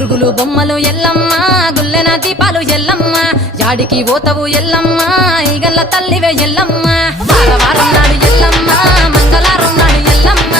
గురుగులు బొమ్మలు ఎల్లమ్మ గుల్లెన దీపాలు ఎల్లమ్మ యాడికి పోతవు ఎల్లమ్మ ఈగల్ల తల్లివే ఎల్లమ్మ వారం నాడు ఎల్లమ్మ మంగళవారం నాడు ఎల్లమ్మ